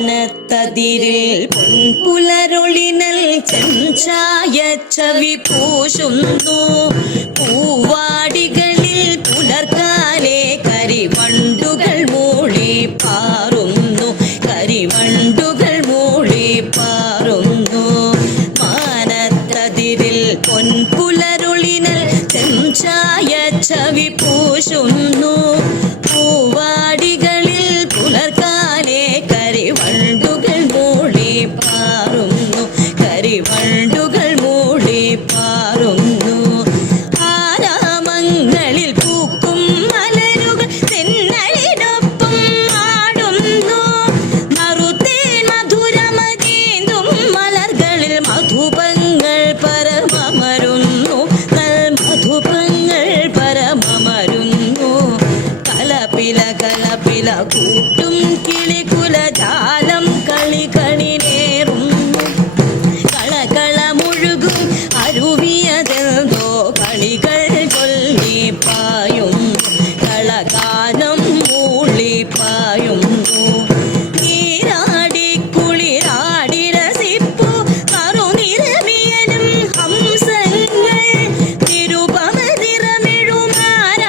മാനത്തതിരിൽ പൊൻപുലരൊളിനൽ ചെഞ്ചായ ചവി പൂശുന്നു. പൂവാടികളിൽ പുലർക്കാലെ കരിവണ്ടുകൾ മൂളി പാറുന്നു. കരിവണ്ടുകൾ മൂളി പാറുന്നു. മാനത്തതിരിൽ പൊൻപുലരൊളിനൽ ചെഞ്ചായ ചവി പൂശുന്നു. പൂവാടികളിൽ പുലർക്കാലെ കരിവണ്ടുകൾ മൂളി പാറുന്നു. കരിവണ്ടുകൾ മൂളി പാറുന്നു. ആരാമങ്ങളിൽ പൂക്കും മലരുകൾ തെന്നലിനൊപ്പം ആടുന്നു. നറുത്തേൻ മധുരമതീന്തും മലർകളിൽ മധുപങ്ങൾ പരമമരുന്നു. മധുപങ്ങൾ പരമമരുന്നു. കലപില കൂട്ടും കിളികുലജാലം കളികളിലേറുന്നു. കളകള മുഴുകും അരുവിയതെന്തോ കളികൾ ചൊല്ലി പായുന്നു. കളഗാനം മൂളി പായുന്നു. നീരാടി കുളിരാടി രസിപ്പു കറുനിറമിയലും ഹംസങ്ങൾ. നിരുപമ നിറമിഴുമാരാമത്തിലെ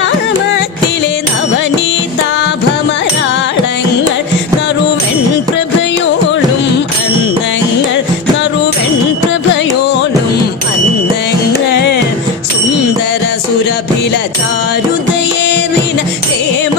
നവനീതാഭമരാളങ്ങൾ. നറുവെൺ പ്രഭയോളും അന്നങ്ങൾ. നറുവെൺ പ്രഭയോളും അന്നങ്ങൾ. സുന്ദര സുരഭില ചാരുതയേറിന ക്ഷേമ